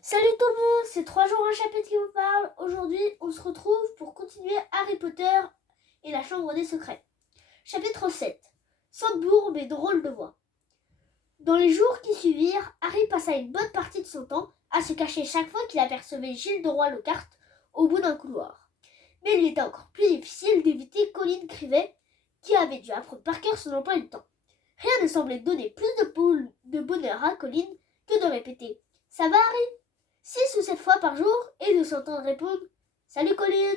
Salut tout le monde, c'est 3 jours un chapitre qui vous parle. Aujourd'hui, on se retrouve pour continuer Harry Potter et la Chambre des Secrets. Chapitre 7. Sandbourg mais drôle de voix. Dans les jours qui suivirent, Harry passa une bonne partie de son temps à se cacher chaque fois qu'il apercevait Gilles de Roy-Lockhart au bout d'un couloir. Mais il était encore plus difficile d'éviter Colin Crivet, qui avait dû apprendre par cœur son emploi du temps. Rien ne semblait donner plus de bonheur à Colin que de répéter « Ça va Harry ?» 6 ou 7 fois par jour et de s'entendre répondre « Salut Colin !»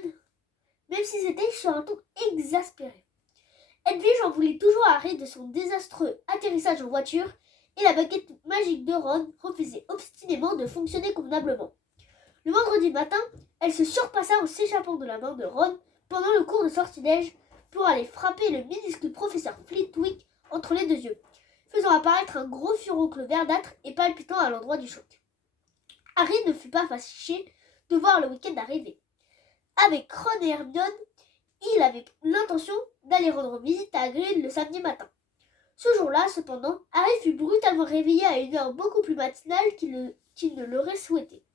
même si c'était sur un ton exaspéré. Edwige en voulait toujours à Harry de son désastreux atterrissage en voiture et la baguette magique de Ron refusait obstinément de fonctionner convenablement. Le vendredi matin, elle se surpassa en s'échappant de la main de Ron pendant le cours de sortilège pour aller frapper le minuscule professeur Flitwick entre les deux yeux, faisant apparaître un gros furoncle verdâtre et palpitant à l'endroit du choc. Harry ne fut pas fâché de voir le week-end arriver. Avec Ron et Hermione, il avait l'intention d'aller rendre visite à Hagrid le samedi matin. Ce jour-là, cependant, Harry fut brutalement réveillé à une heure beaucoup plus matinale qu'il ne l'aurait souhaité.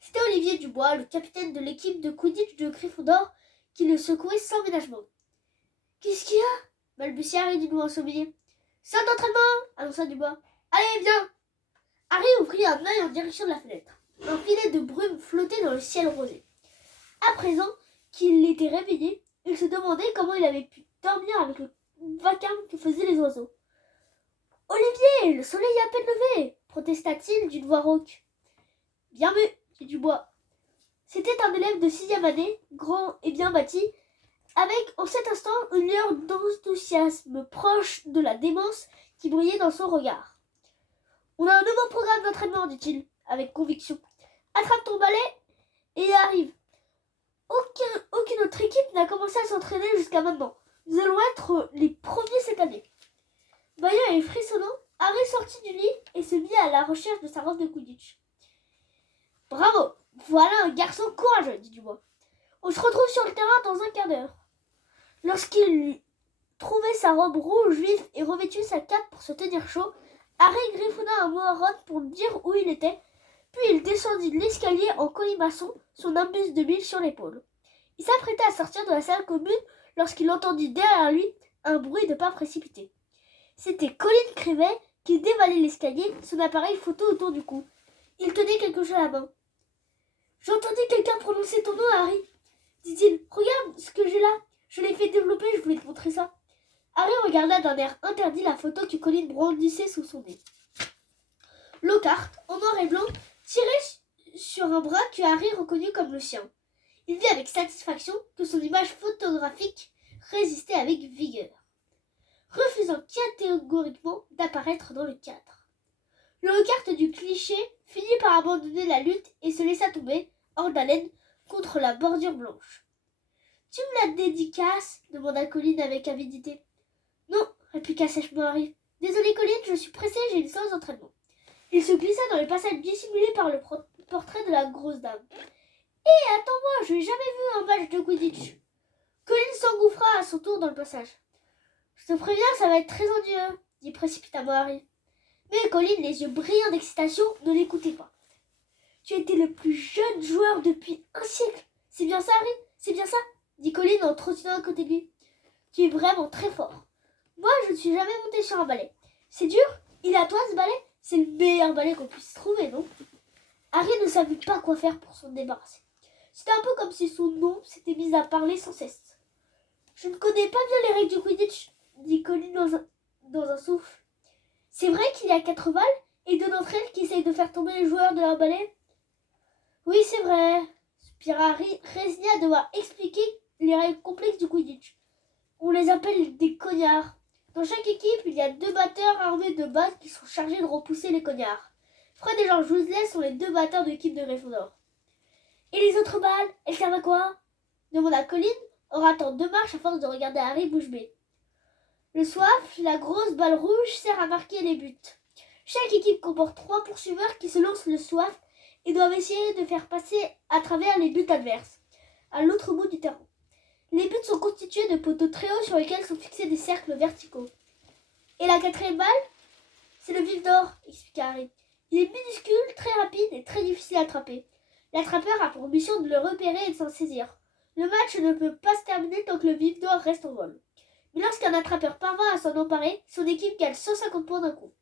C'était Olivier Dubois, le capitaine de l'équipe de Quidditch de Gryffondor, qui le secouait sans ménagement. « Qu'est-ce qu'il y a ?» balbutia Harry d'une voix ensommeillée. « Salle d'entraînement !» annonça Dubois. « Allez, viens !» Harry ouvrit un œil en direction de la fenêtre. Un filet de brume flottait dans le ciel rosé. À présent qu'il était réveillé, il se demandait comment il avait pu dormir avec le vacarme que faisaient les oiseaux. « Olivier, le soleil est à peine levé !» protesta-t-il d'une voix rauque. « Bien vu, dit Dubois. » C'était un élève de 6e année, grand et bien bâti, avec en cet instant une lueur d'enthousiasme proche de la démence qui brillait dans son regard. « On a un nouveau programme d'entraînement, dit-il, avec conviction. Attrape ton balai et arrive. Aucune autre équipe n'a commencé à s'entraîner jusqu'à maintenant. Nous allons être les premiers cette année. » Vaillant et frissonnant, Harry sortit du lit et se mit à la recherche de sa robe de Quidditch. « Bravo, voilà un garçon courageux, dit Dubois. On se retrouve sur le terrain dans un quart d'heure. » Lorsqu'il eut trouvé sa robe rouge vif et revêtu sa cape pour se tenir chaud, Harry griffonna un mot à Ron pour lui dire où il était, puis il descendit de l'escalier en colimaçon, son imbus de mille sur l'épaule. Il s'apprêtait à sortir de la salle commune lorsqu'il entendit derrière lui un bruit de pas précipité. C'était Colin Crivet qui dévalait l'escalier, son appareil photo autour du cou. Il tenait quelque chose à la main. « J'ai entendu quelqu'un prononcer ton nom, Harry, dit-il. Regarde ce que j'ai là. Je l'ai fait développer, je voulais te montrer ça. » Harry regarda d'un air interdit la photo que Colin brandissait sous son nez. Lockhart, en noir et blanc, tirait sur un bras que Harry reconnut comme le sien. Il vit avec satisfaction que son image photographique résistait avec vigueur, refusant catégoriquement d'apparaître dans le cadre. Le Lockhart du cliché finit par abandonner la lutte et se laissa tomber, hors d'haleine, contre la bordure blanche. « Tu me la dédicaces ?» demanda Colin avec avidité. « Non, répliqua sèchement Harry. Désolé Colin, je suis pressé, j'ai une séance d'entraînement. » Il se glissa dans les passages dissimulés par le portrait de la grosse dame. « Hé, attends-moi, je n'ai jamais vu un match de Quidditch. » Colin s'engouffra à son tour dans le passage. « Je te préviens, ça va être très ennuyeux, » dit précipitamment Harry. Mais Colin, les yeux brillants d'excitation, ne l'écoutait pas. « Tu étais le plus jeune joueur depuis un siècle. C'est bien ça, Harry? C'est bien ça ?» dit Colin en trottinant à côté de lui. « Tu es vraiment très fort. Moi, je ne suis jamais monté sur un balai. C'est dur? Il est à toi, ce balai? C'est le meilleur balai qu'on puisse trouver, non ?» Harry ne savait pas quoi faire pour s'en débarrasser. C'était un peu comme si son nom s'était mis à parler sans cesse. « Je ne connais pas bien les règles du Quidditch, » dit Colin dans un souffle. « C'est vrai qu'il y a 4 balles et 2 d'entre elles qui essayent de faire tomber les joueurs de leur balai? »« Oui, c'est vrai. » soupira Harry, résigné à devoir expliquer les règles complexes du Quidditch. « On les appelle des cognards. Dans chaque équipe, il y a 2 batteurs armés de battes qui sont chargés de repousser les cognards. Fred et George Weasley sont les 2 batteurs de l'équipe de Gryffondor. »« Et les autres balles, elles servent à quoi ?» demanda Colin, en ratant 2 marches à force de regarder Harry bouche bée. « Le soif, la grosse balle rouge, sert à marquer les buts. Chaque équipe comporte 3 poursuiveurs qui se lancent le soif et doivent essayer de faire passer à travers les buts adverses, à l'autre bout du terrain. Les buts sont constitués de poteaux très hauts sur lesquels sont fixés des cercles verticaux. Et la 4e balle, c'est le vif d'or, expliqua Harry. Il est minuscule, très rapide et très difficile à attraper. L'attrapeur a pour mission de le repérer et de s'en saisir. Le match ne peut pas se terminer tant que le vif d'or reste en vol. Mais lorsqu'un attrapeur parvint à s'en emparer, son équipe gagne 150 points d'un coup.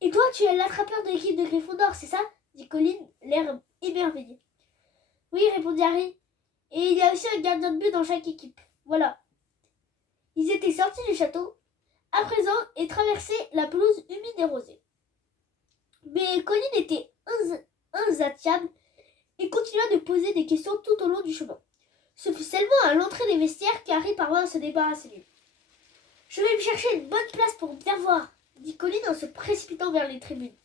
Et toi, tu es l'attrapeur de l'équipe de Gryffondor, c'est ça dit Colin, l'air émerveillé. Oui, répondit Harry. Et il y a aussi un gardien de but dans chaque équipe. Voilà. Ils étaient sortis du château, à présent, et traversaient la pelouse humide et rosée. Mais Colin était insatiable et continua de poser des questions tout au long du chemin. Ce fut seulement à l'entrée des vestiaires qu'Harry parvint à se débarrasser de lui. Je vais me chercher une bonne place pour bien voir, dit Colin en se précipitant vers les tribunes.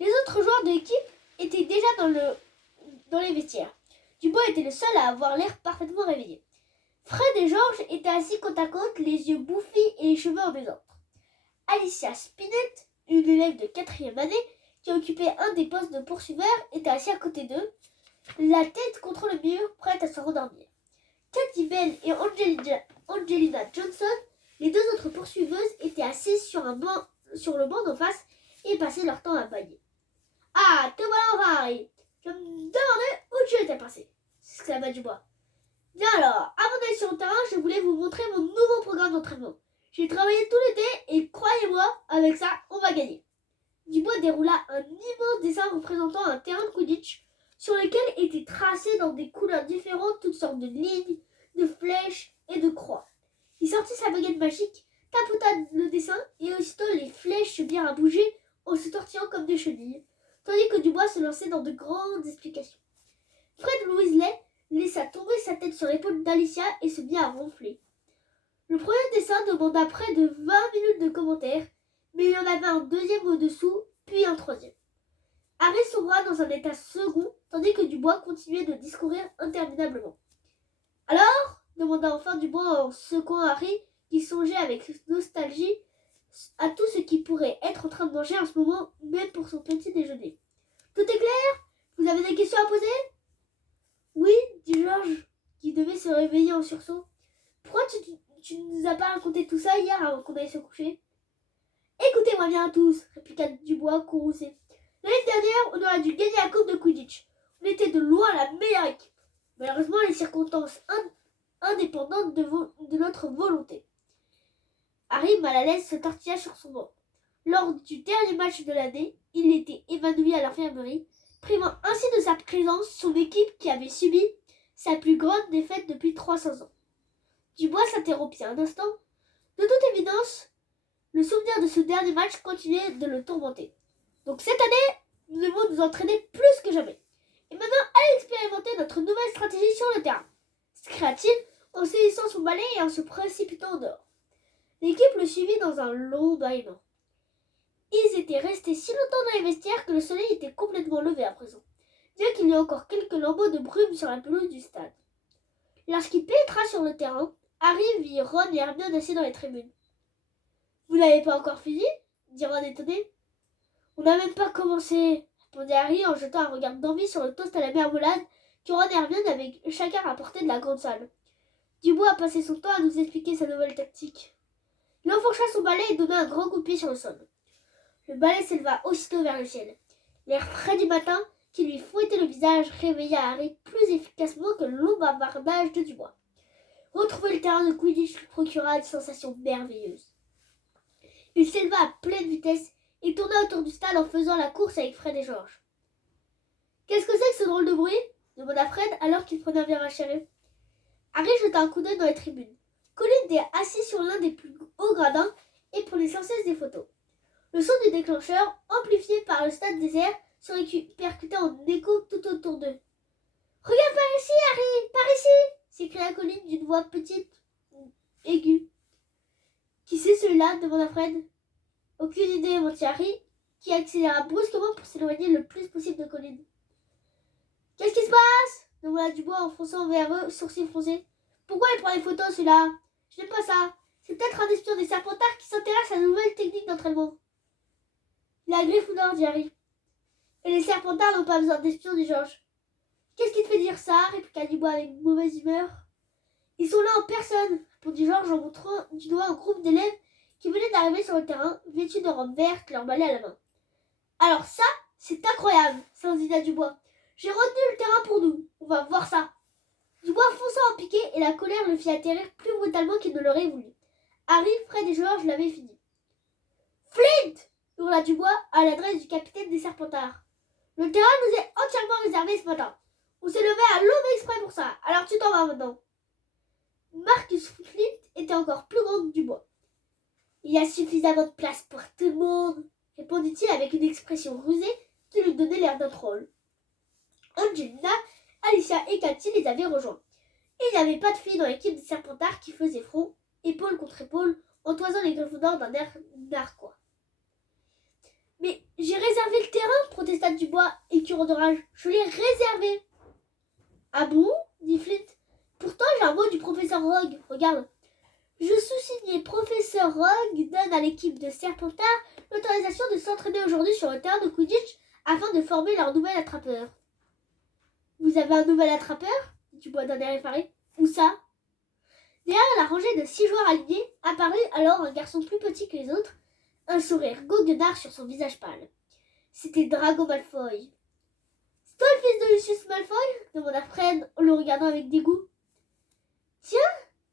Les autres joueurs de l'équipe étaient déjà dans les vestiaires. Dubois était le seul à avoir l'air parfaitement réveillé. Fred et George étaient assis côte à côte, les yeux bouffis et les cheveux en désordre. Alicia Spinett, une élève de 4e année qui occupait un des postes de poursuiveur, était assise à côté d'eux, la tête contre le mur, prête à se rendormir. Katy Bell et Angelina Johnson, les deux autres poursuiveuses, étaient assises sur le banc d'en face et passaient leur temps à bailler. « Ah, te voilà enfin, Harry. Je me demandais où tu étais passé, s'exclama Dubois. Bien alors, avant d'aller sur le terrain, je voulais vous montrer mon nouveau programme d'entraînement. J'ai travaillé tout l'été et croyez-moi, avec ça, on va gagner. » Dubois déroula un immense dessin représentant un terrain de Quidditch sur lequel étaient tracées dans des couleurs différentes toutes sortes de lignes, de flèches et de croix. Il sortit sa baguette magique, tapota le dessin et aussitôt les flèches se mirent à bouger en se tortillant comme des chenilles, tandis que Dubois se lançait dans de grandes explications. Fred Weasley laissa tomber sa tête sur l'épaule d'Alicia et se mit à ronfler. Le premier dessin demanda près de 20 minutes de commentaires, mais il y en avait un deuxième au-dessous, puis un troisième. Harry sombra dans un état second, tandis que Dubois continuait de discourir interminablement. « Alors ?» demanda enfin Dubois en secouant Harry, qui songeait avec nostalgie à tout ce qu'il pourrait être en train de manger en ce moment, même pour son petit déjeuner. « Tout est clair ? Vous avez des questions à poser ?»« Oui, dit George, qui devait se réveiller en sursaut. « Pourquoi tu ne nous as pas raconté tout ça hier avant qu'on aille se coucher ?»« Écoutez-moi bien tous, répliqua Dubois courroucé. L'année dernière, on aurait dû gagner la Coupe de Quidditch. On était de loin la meilleure équipe. Malheureusement, les circonstances indépendantes de notre volonté. » Harry, mal à l'aise, se tortilla sur son banc. Lors du dernier match de l'année, il était évanoui à l'infirmerie, privant ainsi de sa présence son équipe qui avait subi sa plus grande défaite depuis 300 ans. Dubois s'interrompit un instant. De toute évidence, le souvenir de ce dernier match continuait de le tourmenter. Donc cette année, nous devons nous entraîner plus que jamais. Et maintenant, allez expérimenter notre nouvelle stratégie sur le terrain, s'écria-t-il en saisissant son balai et en se précipitant dehors. L'équipe le suivit dans un long bâillement. Ils étaient restés si longtemps dans les vestiaires que le soleil était complètement levé à présent, bien qu'il y ait encore quelques lambeaux de brume sur la pelouse du stade. Lorsqu'il pénétra sur le terrain, Harry vit Ron et Hermione assis dans les tribunes. « Vous n'avez pas encore fini ?» dit Ron étonné. « On n'a même pas commencé, » répondit Harry en jetant un regard d'envie sur le toast à la marmelade que Ron et Hermione avaient chacun rapporté de la grande salle. Dubois a passé son temps à nous expliquer sa nouvelle tactique. Il enfourcha son balai et donna un grand coup de pied sur le sol. Le balai s'éleva aussitôt vers le ciel. L'air frais du matin qui lui fouettait le visage réveilla Harry plus efficacement que le long bavardage de Dubois. Retrouver le terrain de Quidditch lui procura une sensation merveilleuse. Il s'éleva à pleine vitesse et tourna autour du stade en faisant la course avec Fred et George. « Qu'est-ce que c'est que ce drôle de bruit ?» demanda Fred alors qu'il prenait un verre à chérir. Harry jeta un coup d'œil dans les tribunes. Colin était assis sur l'un des plus hauts gradins et prenait sans cesse des photos. Le son du déclencheur, amplifié par le stade désert, se répercutait en écho tout autour d'eux. « Regarde par ici, Harry, par ici !» s'écria Colin d'une voix petite, aiguë. « Qui c'est celui-là » demanda Fred. « Aucune idée, mentit Harry, qui accéléra brusquement pour s'éloigner le plus possible de Colin. « Qu'est-ce qui se passe ?» demanda Dubois en fonçant vers eux, sourcils froncés. « Pourquoi il prend les photos, celui-là ? Je n'aime pas ça. C'est peut-être un espion des Serpentards qui s'intéresse à la nouvelle technique d'entraînement. » « Il a Gryffondor, dit Harry. Et les Serpentards n'ont pas besoin d'espions, dit George. « Qu'est-ce qui te fait dire ça ?» répliqua Dubois avec mauvaise humeur. « Ils sont là en personne, répondit George en montrant du doigt un groupe d'élèves qui venaient d'arriver sur le terrain, vêtus de robes vertes, leur balai à la main. Alors ça, c'est incroyable, s'indigna Dubois. J'ai retenu le terrain pour nous. On va voir ça. Dubois fonça en piqué et la colère le fit atterrir plus brutalement qu'il ne l'aurait voulu. Harry, Fred et George l'avaient fini. Flint hurla Dubois à l'adresse du capitaine des Serpentards. Le terrain nous est entièrement réservé ce matin. On s'est levé à l'aube exprès pour ça, alors tu t'en vas maintenant. Marcus Flint était encore plus grand que Dubois. Il y a suffisamment de place pour tout le monde, répondit-il avec une expression rusée qui lui donnait l'air d'un troll. Angelina, Alicia et Cathy les avaient rejoints. Il n'y avait pas de filles dans l'équipe des Serpentards qui faisaient front, épaule contre épaule, en toisant les Gryffondors d'un air narquois. Mais j'ai réservé le terrain, protesta Dubois, écurant de rage. Je l'ai réservé. Ah bon dit Flint. Pourtant, j'ai un mot du professeur Rogue. Regarde. Je sous-signais professeur Rogue donne à l'équipe de Serpentard l'autorisation de s'entraîner aujourd'hui sur le terrain de Quidditch afin de former leur nouvel attrapeur. Vous avez un nouvel attrapeur dit Dubois d'un air effaré. Où ça? Derrière la rangée de 6 joueurs alignés apparut alors un garçon plus petit que les autres, un sourire goguenard sur son visage pâle. C'était Drago Malfoy. « C'est toi le fils de Lucius Malfoy ?» demanda Fred en le regardant avec dégoût. « Tiens,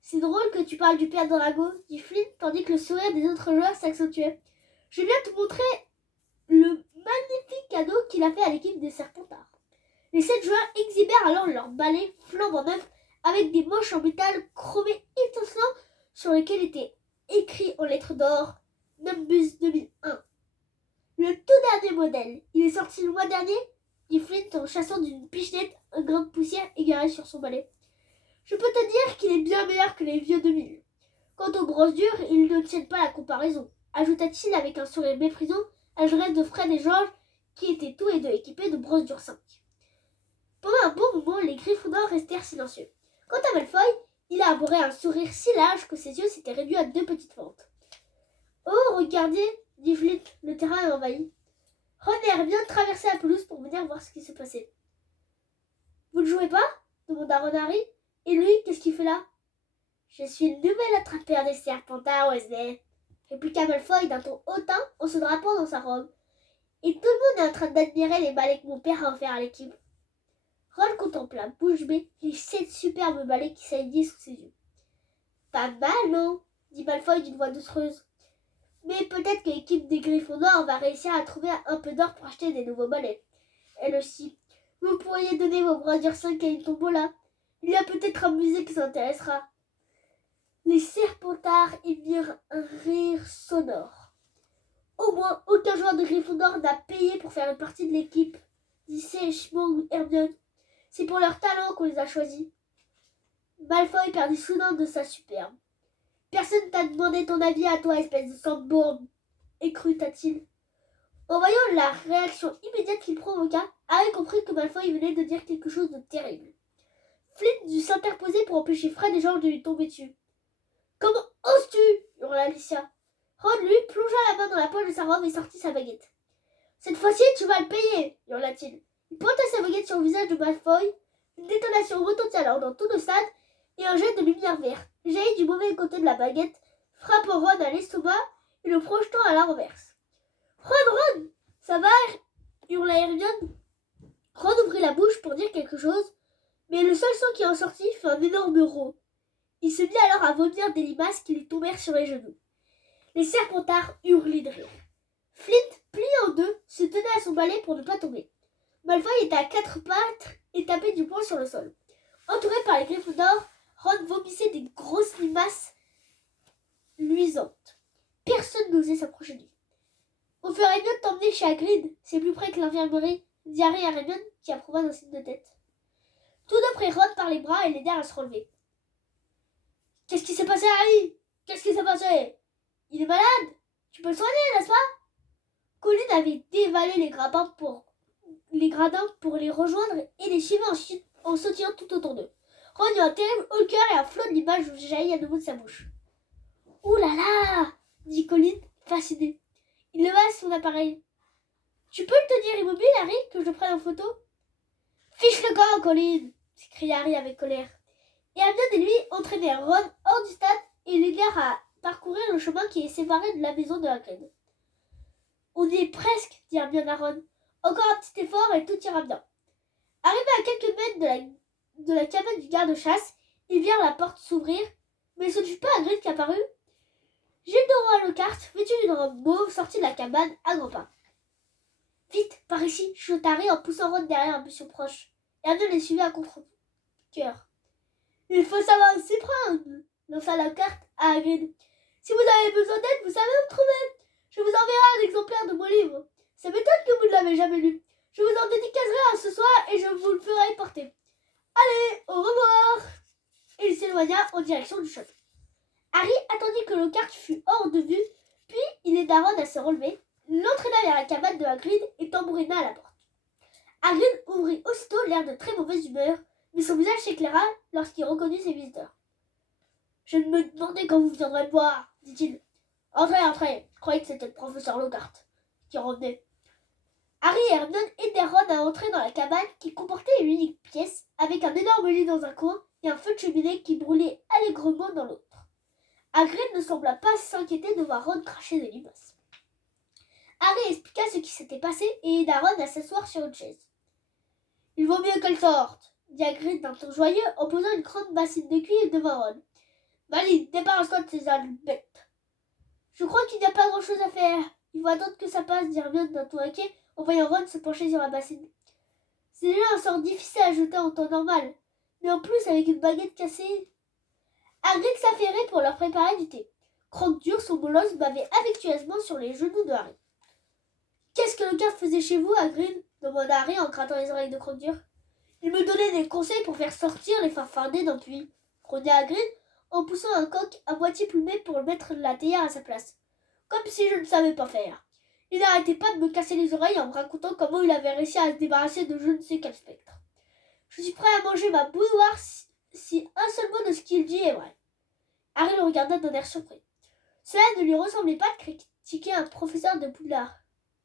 c'est drôle que tu parles du père de Drago, » dit Flint tandis que le sourire des autres joueurs s'accentuait. « Je viens te montrer le magnifique cadeau qu'il a fait à l'équipe des Serpentards. » Les 7 joueurs exhibèrent alors leur balai flambant neuf avec des manches en métal chromé étincelant sur lesquelles était écrit en lettres d'or Nimbus 2001. Le tout dernier modèle. Il est sorti le mois dernier, dit Flint en chassant d'une pichenette un grain de poussière égaré sur son balai. Je peux te dire qu'il est bien meilleur que les vieux 2000. Quant aux brosses dures, ils ne tiennent pas la comparaison, ajouta-t-il avec un sourire méprisant à l'adresse de Fred et George, qui étaient tous les deux équipés de brosses dures 5. Pendant un bon moment, les Gryffondors restèrent silencieux. Quant à Malfoy, il a arboré un sourire si large que ses yeux s'étaient réduits à 2 petites fentes. « Oh, regardez !» dit Flint, « le terrain est envahi. » Ron et Hermione traversaient la pelouse pour venir voir ce qui se passait. « Vous ne jouez pas ?» demanda Ron à Harry. « Et lui, qu'est-ce qu'il fait là ?»« Je suis le nouvel attrapeur des Serpentards, Weasley !» répliqua Malfoy d'un ton hautain en se drapant dans sa robe. « Et tout le monde est en train d'admirer les balais que mon père a offerts à l'équipe. » Ron contempla, bouche bée, les 7 superbes balais qui s'alignaient sous ses yeux. « Pas mal, non ?» dit Malfoy d'une voix doucereuse. « Mais peut-être que l'équipe des Gryffondors va réussir à trouver un peu d'or pour acheter des nouveaux balais. Elle aussi. Vous pourriez donner vos bras durs 5 à une tombola. Il y a peut-être un musée qui s'intéressera. » Les Serpentards émirent un rire sonore. « Au moins, aucun joueur de Gryffondor n'a payé pour faire une partie de l'équipe, dit sèchement Hermione. C'est pour leur talent qu'on les a choisis. » Malfoy perdit soudain de sa superbe. « Personne t'a demandé ton avis à toi, espèce de sandbourne, » écruta-t-il. En voyant la réaction immédiate qu'il provoqua, Harry comprit que Malfoy venait de dire quelque chose de terrible. Flint dut s'interposer pour empêcher Fred et George de lui tomber dessus. « Comment oses-tu » hurla Alicia. Ron, lui, plongea la main dans la poche de sa robe et sortit sa baguette. « Cette fois-ci, tu vas le payer » hurla-t-il. Il pointa sa baguette sur le visage de Malfoy. Une détonation retentit alors dans tout le stade et un jet de lumière verte, jaillit du mauvais côté de la baguette, frappant Ron à l'estomac et le projetant à la renverse. « Ron, ça va ?» hurla Hermione. Ron ouvrit la bouche pour dire quelque chose, mais le seul son qui en sortit fut un énorme rot. Il se mit alors à vomir des limaces qui lui tombèrent sur les genoux. Les Serpentards hurlaient de rire. Flint, plié en deux, se tenait à son balai pour ne pas tomber. Malfoy était à 4 pattes et tapait du poing sur le sol. Entouré par les Gryffondors, Ron vomissait des grosses limaces luisantes. Personne n'osait s'approcher de lui. « On ferait mieux de t'emmener chez Hagrid, c'est plus près que l'infirmerie, » dit Harry à Hermione qui approuva d'un signe de tête. Tous deux prirent Ron par les bras et l'aidèrent à se relever. « Qu'est-ce qui s'est passé, Harry ? Qu'est-ce qui s'est passé ? Il est malade ? Tu peux le soigner, n'est-ce pas ?» Colin avait dévalé les gradins pour les rejoindre et les suivait ensuite en sautillant tout autour d'eux. Ron eut un terrible haut le cœur et un flot de limaces jaillit à nouveau de sa bouche. « Ouh là là !» dit Colin, fasciné. Il leva son appareil. « Tu peux le tenir immobile, Harry, que je le prenne en photo ?»« Fiche le camp, Colin !» s'écria Harry avec colère. Et Hermione et lui entraînèrent Ron hors du stade et l'aidèrent à parcourir le chemin qui est séparé de la maison de Hagrid. On y est presque, dit Hermione à Ron. Encore un petit effort et tout ira bien. Arrivé à quelques mètres de la cabane du garde-chasse, ils virent la porte s'ouvrir, mais ce ne fut pas Hagrid qui apparut. Gilles de Roy Lockhart, vêtu d'une robe mauve, sortit de la cabane à grands pas. Vite, par ici, chuchota Harry en poussant Ron derrière un buisson proche. Hermione les suivit à contre-cœur. Il faut savoir s'y prendre, lança Lockhart à Hagrid. Si vous avez besoin d'aide, vous savez où me trouver. Je vous enverrai un exemplaire de mon livre. Ça m'étonne que vous ne l'avez jamais lu. Je vous en dédicacerai un ce soir et je vous le ferai porter. Allez, au revoir. Et il s'éloigna en direction du château. Harry attendit que Lockhart fût hors de vue, puis il aida Ron à se relever, l'entraîna vers la cabane de Hagrid et tambourina à la porte. Hagrid ouvrit aussitôt l'air de très mauvaise humeur, mais son visage s'éclaira lorsqu'il reconnut ses visiteurs. « Je me demandais quand vous viendrez me voir, dit-il. Entrez, entrez. Je croyais que c'était le professeur Lockhart qui revenait. » Harry et Hermione aidèrent Ron à entrer dans la cabane qui comportait une unique pièce, avec un énorme lit dans un coin et un feu de cheminée qui brûlait allègrement dans l'autre. Hagrid ne sembla pas s'inquiéter de voir Ron cracher des limaces. Harry expliqua ce qui s'était passé et aida Ron à s'asseoir sur une chaise. « Il vaut mieux qu'elle sorte, dit Hagrid d'un ton joyeux en posant une grande bassine de cuivre devant Ron. « Maline, débarrasse-toi de ces ânes bêtes. »« Je crois qu'il n'y a pas grand-chose à faire. Il faut attendre que ça passe, dit Hermione d'un ton inquiet en voyant Ron se pencher sur la bassine. C'est déjà un sort difficile à jeter en temps normal, mais en plus avec une baguette cassée. » Hagrid s'affairait pour leur préparer du thé. Croque-Dur, son molosse, bavait affectueusement sur les genoux de Harry. « Qu'est-ce que Lockhart faisait chez vous, Hagrid » demanda Harry en grattant les oreilles de Croque-Dur. « Il me donnait des conseils pour faire sortir les farfadets d'un puits, » grogna Hagrid en poussant un coq à moitié plumé pour mettre la théière à sa place. Comme si je ne savais pas faire. Il n'arrêtait pas de me casser les oreilles en me racontant comment il avait réussi à se débarrasser de je ne sais quel spectre. Je suis prêt à manger ma bouilloire si un seul mot de ce qu'il dit est vrai. Harry le regarda d'un air surpris. Cela ne lui ressemblait pas de critiquer un professeur de Poudlard.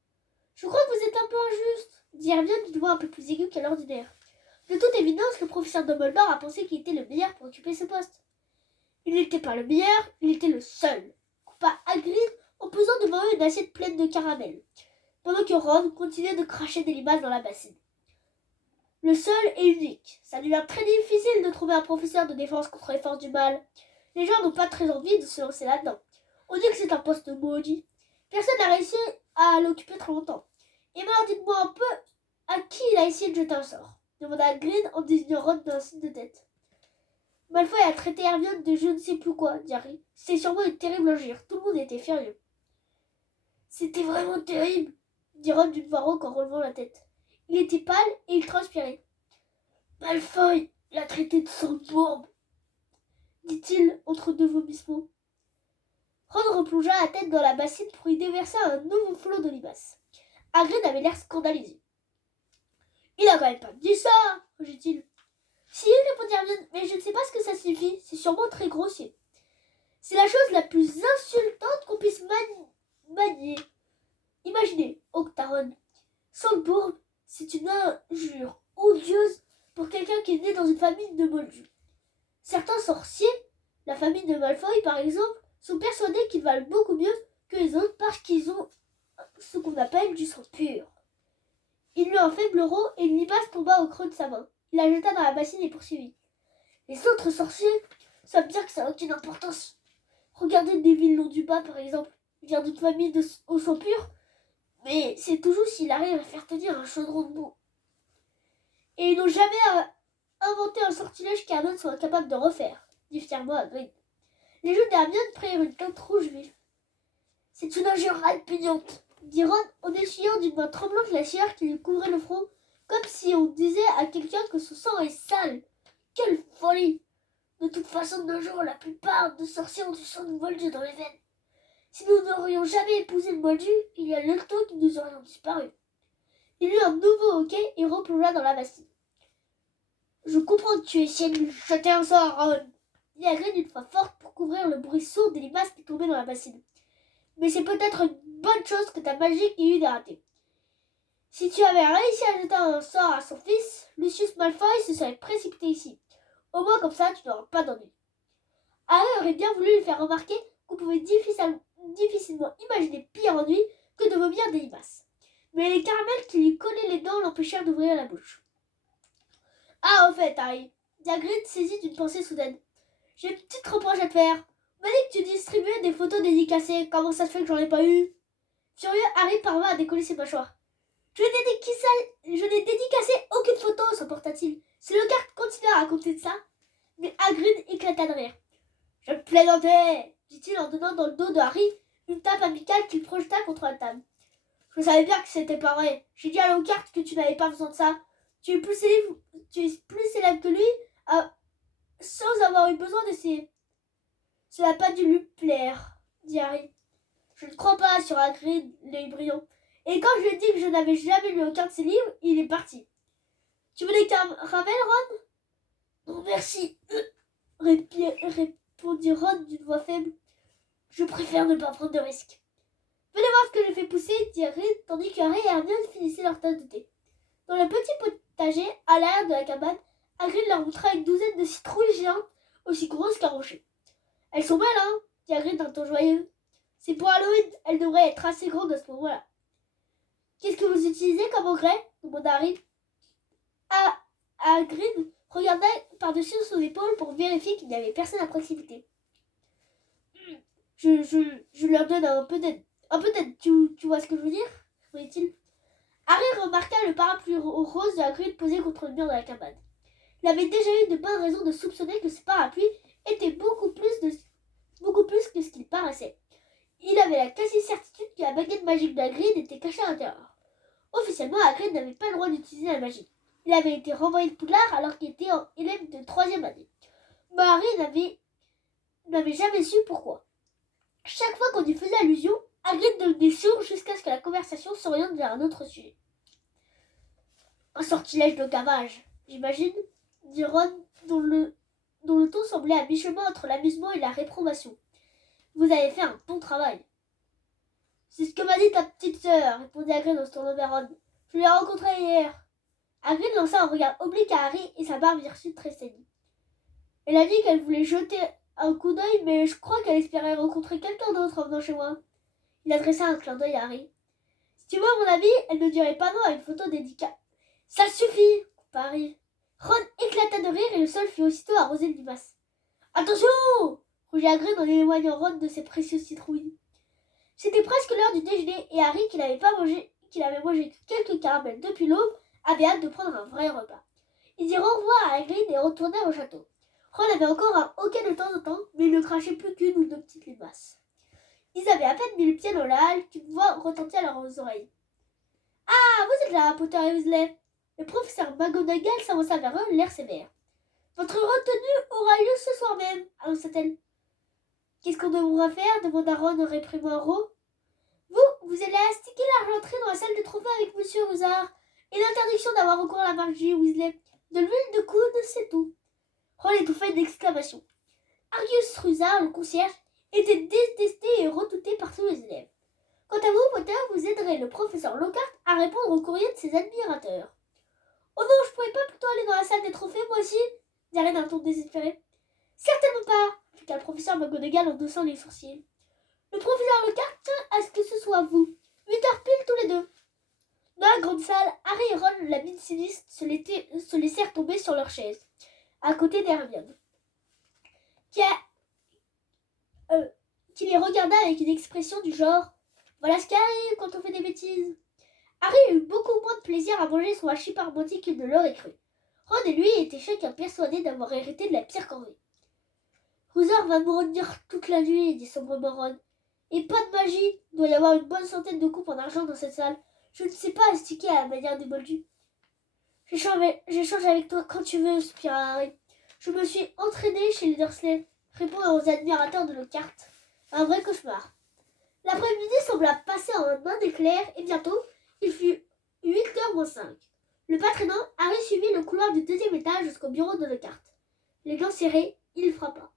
« Je crois que vous êtes un peu injuste, dit Hermione d'une voix un peu plus aiguë qu'à l'ordinaire. De toute évidence, le professeur Dumbledore a pensé qu'il était le meilleur pour occuper ce poste. Il n'était pas le meilleur, il était le seul, coupa Hagrid en posant devant eux une assiette pleine de caramel, pendant que Ron continuait de cracher des limaces dans la bassine. Le seul et unique. Ça devient très difficile de trouver un professeur de défense contre les forces du mal. Les gens n'ont pas très envie de se lancer là-dedans. On dit que c'est un poste maudit. Personne n'a réussi à l'occuper trop longtemps. Et maintenant, dites-moi un peu à qui il a essayé de jeter un sort, demanda Hagrid en désignant Ron d'un signe de tête. Malfoy a traité Hermione de je ne sais plus quoi, dit Harry. C'est sûrement une terrible injure. Tout le monde était furieux. C'était vraiment terrible, dit Ron d'une voix rauque en relevant la tête. Il était pâle et il transpirait. Malfoy l'a traité de sang-bourbe, dit-il entre deux vomissements. Ron replongea la tête dans la bassine pour y déverser un nouveau flot de limaces. Hagrid avait l'air scandalisé. Il a quand même pas dit ça, rugit-il. Si, répondit Hermione, mais je ne sais pas ce que ça signifie. C'est sûrement très grossier. C'est la chose la plus insultante qu'on puisse manier. Imaginez, Octaron. Sang-bourbe, c'est une injure odieuse pour quelqu'un qui est né dans une famille de moldus. Certains sorciers, la famille de Malfoy par exemple, sont persuadés qu'ils valent beaucoup mieux que les autres parce qu'ils ont ce qu'on appelle du sang pur. Il eut un faible rot et une limace tomba au creux de sa main. Il la jeta dans la bassine et poursuivit. Les autres sorciers savent bien que ça n'a aucune importance. Regardez Neville Londubat par exemple. Il vient d'une famille au sang pur, mais c'est toujours s'il arrive à faire tenir un chaudron de boue. Et ils n'ont jamais inventé un sortilège qu'Hermione soit capable de refaire, dit fièrement Hagrid. Les joues d'Hermione prirent une teinte rouge vif. C'est une injure répugnante, dit Ron en essuyant d'une main tremblante la sueur qui lui couvrait le front, comme si on disait à quelqu'un que son sang est sale. Quelle folie! De toute façon, de nos jours, la plupart des sorciers ont du sang de moldu dans les veines. Si nous n'aurions jamais épousé le moldu, il y a longtemps que nous aurions disparu. Il eut un nouveau hoquet et replongea dans la bassine. Je comprends que tu essaies de lui jeter un sort, Ron, dit Hagrid d'une voix forte pour couvrir le bruit sourd des limaces qui tombaient dans la bassine. Mais c'est peut-être une bonne chose que ta magie ait eu des ratés. Si tu avais réussi à jeter un sort à son fils, Lucius Malfoy se serait précipité ici. Au moins comme ça, tu n'auras pas d'ennui. Harry aurait bien voulu lui faire remarquer qu'on pouvait difficilement imaginer pire ennui que de vomir des limaces. Mais les caramels qui lui collaient les dents l'empêchèrent d'ouvrir la bouche. « Ah, au fait, Harry, » dit Hagrid, saisi d'une pensée soudaine. « J'ai une petite reproche à te faire. On m'a dit que tu distribuais des photos dédicacées. Comment ça se fait que j'en ai pas eu ?» Furieux, Harry parvint à décoller ses mâchoires. « Je n'ai dédicacé aucune photo, s'emporta-t-il. Si le carte continue à raconter de ça. » Mais Hagrid éclata de rire. « Je plaisantais, dit-il en donnant dans le dos de Harry une tape amicale qu'il projeta contre la table. Je savais bien que c'était pas vrai. J'ai dit à Lockhart que tu n'avais pas besoin de ça. Tu es plus célèbre que lui, sans avoir eu besoin d'essayer. Ça n'a pas dû lui plaire, dit Harry. Je ne crois pas sur Hagrid, l'œil brillant. Et quand je lui ai dit que je n'avais jamais lu aucun de ses livres, il est parti. Tu veux des caramels, Ron? Non, merci, répondit Ron d'une voix faible. Je préfère ne pas prendre de risques. Venez voir ce que j'ai fait pousser, dit Hagrid, tandis que Harry et Hermione finissaient leur tasse de thé. Dans le petit potager, à l'arrière de la cabane, Hagrid leur montra une douzaine de citrouilles géantes, aussi grosses qu'un rocher. Elles sont belles, hein, dit Hagrid d'un ton joyeux. C'est pour Halloween, elles devraient être assez grandes à ce moment-là. Qu'est-ce que vous utilisez comme engrais? Demanda Harry. Hagrid regarda par-dessus son épaule pour vérifier qu'il n'y avait personne à proximité. Je leur donne un peu d'aide. Un peu d'aide, tu vois ce que je veux dire? Répondit-il. Harry remarqua le parapluie rose de Hagrid posé contre le mur de la cabane. Il avait déjà eu de bonnes raisons de soupçonner que ce parapluie était beaucoup plus que ce qu'il paraissait. Il avait la quasi-certitude que la baguette magique d'Hagrid était cachée à l'intérieur. Officiellement, Hagrid n'avait pas le droit d'utiliser la magie. Il avait été renvoyé de Poudlard alors qu'il était élève de 3e année. Mais Harry n'avait jamais su pourquoi. Chaque fois qu'on y faisait allusion, Hagrid devenait sourd jusqu'à ce que la conversation s'oriente vers un autre sujet. Un sortilège de gavage, j'imagine, dit Ron, dont le ton semblait à mi-chemin entre l'amusement et la réprobation. Vous avez fait un bon travail. C'est ce que m'a dit ta petite sœur, répondit Hagrid en se tournant vers Ron. Je l'ai rencontrée hier. Hagrid lança un regard oblique à Harry et sa barbe hirsute tressaillit. Elle a dit qu'elle voulait jeter un coup d'œil, mais je crois qu'elle espérait rencontrer quelqu'un d'autre en venant chez moi. Il adressa un clin d'œil à Harry. Si tu veux mon avis, elle ne dirait pas non à une photo dédicacée. Ça suffit, coupa Harry. Ron éclata de rire et le sol fut aussitôt arrosé de limaces. Attention, rugit Hagrid en éloignant Ron de ses précieuses citrouilles. C'était presque l'heure du déjeuner et Harry, qu'il avait mangé quelques caramels depuis l'aube, avait hâte de prendre un vrai repas. Ils dirent au revoir à Hagrid et retournèrent au château. Ron avait encore un hoquet de temps en temps, mais il ne crachait plus qu'une ou deux petites limaces. Ils avaient à peine mis le pied dans la halle qu'une voix retentit à leurs oreilles. « Ah, vous êtes là, Potter et Weasley !» Le professeur McGonagall s'avança vers eux, l'air sévère. « Votre retenue aura lieu ce soir même, » annonça-t-elle. « Qu'est-ce qu'on devra faire ?» demanda Ron en réprimant un rot. « Vous allez astiquer l'argenterie dans la salle de trophée avec Monsieur Rousard, et l'interdiction d'avoir recours à la magie Weasley. De l'huile de coude, c'est tout. » Ron étouffa une exclamation. Argus Rusard, le concierge, était détesté et redouté par tous les élèves. Quant à vous, Potter, vous aiderez le professeur Lockhart à répondre au courrier de ses admirateurs. « Oh non, je pourrais pas plutôt aller dans la salle des trophées, moi aussi ?» dit Harry d'un ton désespéré. « Certainement pas !» répliqua le professeur McGonagall en haussant les sourcils. « Le professeur Lockhart tient à ce que ce soit vous. 8 heures pile tous les deux. » Dans la grande salle, Harry et Ron, la mine sinistre, se laissèrent tomber sur leur chaise, à côté d'Hermione, qui les regarda avec une expression du genre « Voilà ce qui arrive quand on fait des bêtises !» Harry eut beaucoup moins de plaisir à manger son hachis parmentier qu'il ne l'aurait cru. Ron et lui étaient chacun persuadés d'avoir hérité de la pire corvée. « Rousard va me retenir toute la nuit, » dit sombrement Ron. « Et pas de magie, il doit y avoir une bonne centaine de coupes en argent dans cette salle. Je ne sais pas astiquer à la manière des Moldus. »« J'échange avec toi quand tu veux, » soupira Harry. « Je me suis entraîné chez les Dursley, répondant aux admirateurs de Lockhart. Un vrai cauchemar. » L'après-midi sembla passer en un bain d'éclairs et bientôt, il fut 8h moins 5. Le pas traînant, Harry suivit le couloir du 2e étage jusqu'au bureau de Lockhart. Les gants serrés, il frappa.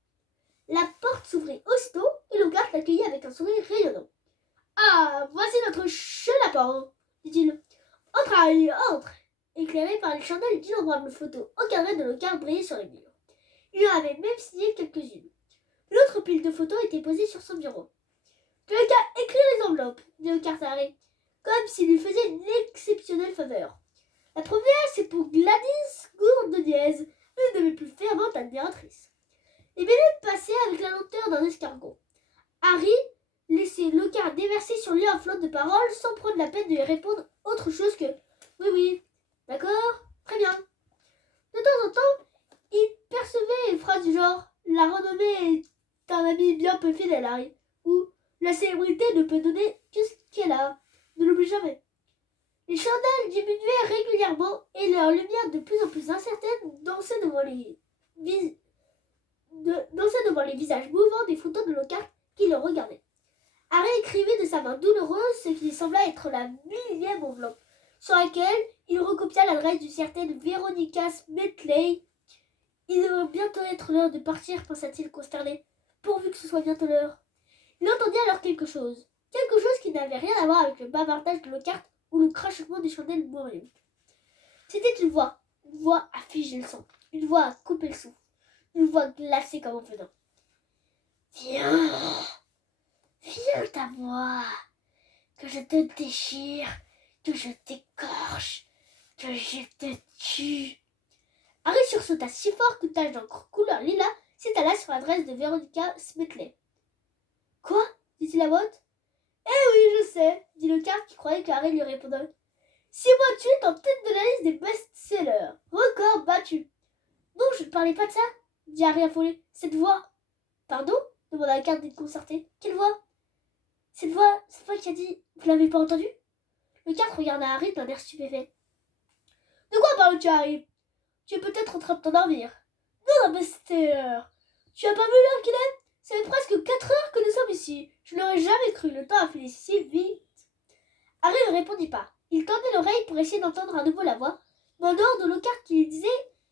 La porte s'ouvrit aussitôt et Lockhart l'accueillit avec un sourire rayonnant. « Ah, voici notre chenapan !» dit-il. « Entre, Harry, entre !» Éclairé par les chandelles d'innombrables photos encadrées de Lockhart brillaient sur les murs. Il en avait même signé quelques-unes. L'autre pile de photos était posée sur son bureau. Quelqu'un écrit les enveloppes, dit le carte à Harry, comme s'il lui faisait une exceptionnelle faveur. La première, c'est pour Gladys Gourde de Diez, une de mes plus ferventes admiratrices. Les minutes passaient avec la lenteur d'un escargot. Harry laissait Lockhart déverser sur lui un flot de paroles sans prendre la peine de lui répondre autre chose que « Oui, oui, d'accord, très bien ». De temps en temps, il percevait une phrase du genre « La renommée est un ami bien peu fidèle, Harry » ou « La célébrité ne peut donner que ce qu'elle a, ne l'oublie jamais ». Les chandelles diminuaient régulièrement et leur lumière de plus en plus incertaine dansait devant les visages mouvants des photos de Lockhart qui le regardaient. Harry écrivait de sa main douloureuse ce qui sembla être la millième enveloppe, sur laquelle il recopia l'adresse d'une certaine Veronica Smedley. Il devrait bientôt être l'heure de partir, pensa-t-il consterné, pourvu que ce soit bientôt l'heure. Il entendit alors quelque chose qui n'avait rien à voir avec le bavardage de Lockhart ou le crachotement des chandelles mourées. C'était une voix à figer le sang, une voix à couper le souffle, une voix glacée comme un feu. Viens, viens ta voix, que je te déchire, que je t'écorche, que je te tue. Harry sursauta si fort qu'une tache d'encre couleur lilas s'étala sur l'adresse de Veronica Smedley. Quoi dit-il à voix haute. Eh oui, je sais, dit Lockhart qui croyait que Harry lui répondait. 6 mois tués en tête de la liste des best-sellers. Record battu. Non, je ne parlais pas de ça, dit Harry affolé. Cette voix. Pardon demanda Lockhart déconcerté. Quelle voix Cette voix qui a dit. Vous l'avez pas entendu Lockhart regarda Harry d'un air stupéfait. De quoi parles-tu, Harry? Tu es peut-être en train de t'endormir. Non, d'un best-seller. Tu as pas vu l'heure qu'il est? Ça fait presque 4 heures que nous sommes ici. Je ne l'aurais jamais cru. Le temps a filé si vite. Harry ne répondit pas. Il tendait l'oreille pour essayer d'entendre à nouveau la voix, mais en dehors de Lockhart qui lui disait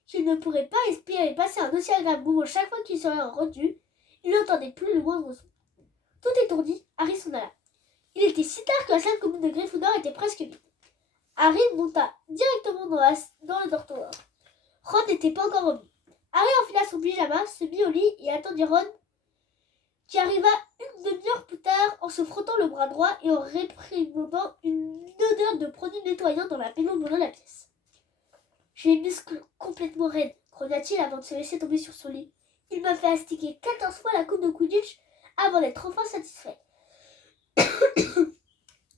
qu'il ne pourrait pas espérer passer un aussi agréable moment chaque fois qu'il serait en retenue, il n'entendait plus le moindre son. Tout étourdi, Harry s'en alla. Il était si tard que la salle commune de Gryffondor était presque vide. Harry monta directement dans le dortoir. Ron n'était pas encore remis. Harry enfila son pyjama, se mit au lit et attendit Ron, qui arriva une demi-heure plus tard en se frottant le bras droit et en réprimandant une odeur de produits nettoyants dans la pénombre de la pièce. J'ai les muscles complètement raides, grogna-t-il avant de se laisser tomber sur son lit. Il m'a fait astiquer 14 fois la coupe de Quidditch avant d'être enfin satisfait.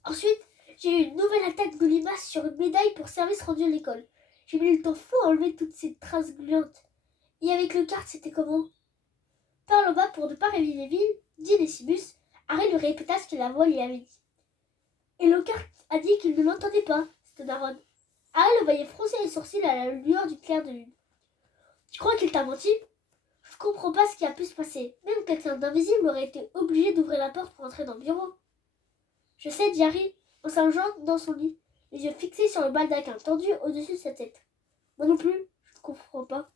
Ensuite, j'ai eu une nouvelle attaque de limaces sur une médaille pour service rendu à l'école. J'ai mis le temps fou à enlever toutes ces traces gluantes. Et avec le kart, c'était comment? Par le bas, pour ne pas réveiller Neville, dit Décimus, Harry lui répéta ce que la voix lui avait dit. Et Lockhart a dit qu'il ne l'entendait pas, s'étonna Ron. Harry le voyait froncer les sourcils à la lueur du clair de lune. Tu crois qu'il t'a menti? Je ne comprends pas ce qui a pu se passer. Même quelqu'un d'invisible aurait été obligé d'ouvrir la porte pour entrer dans le bureau. Je sais, dit Harry, en s'allongeant dans son lit, les yeux fixés sur le baldaquin tendu au-dessus de sa tête. Moi non plus, je ne comprends pas.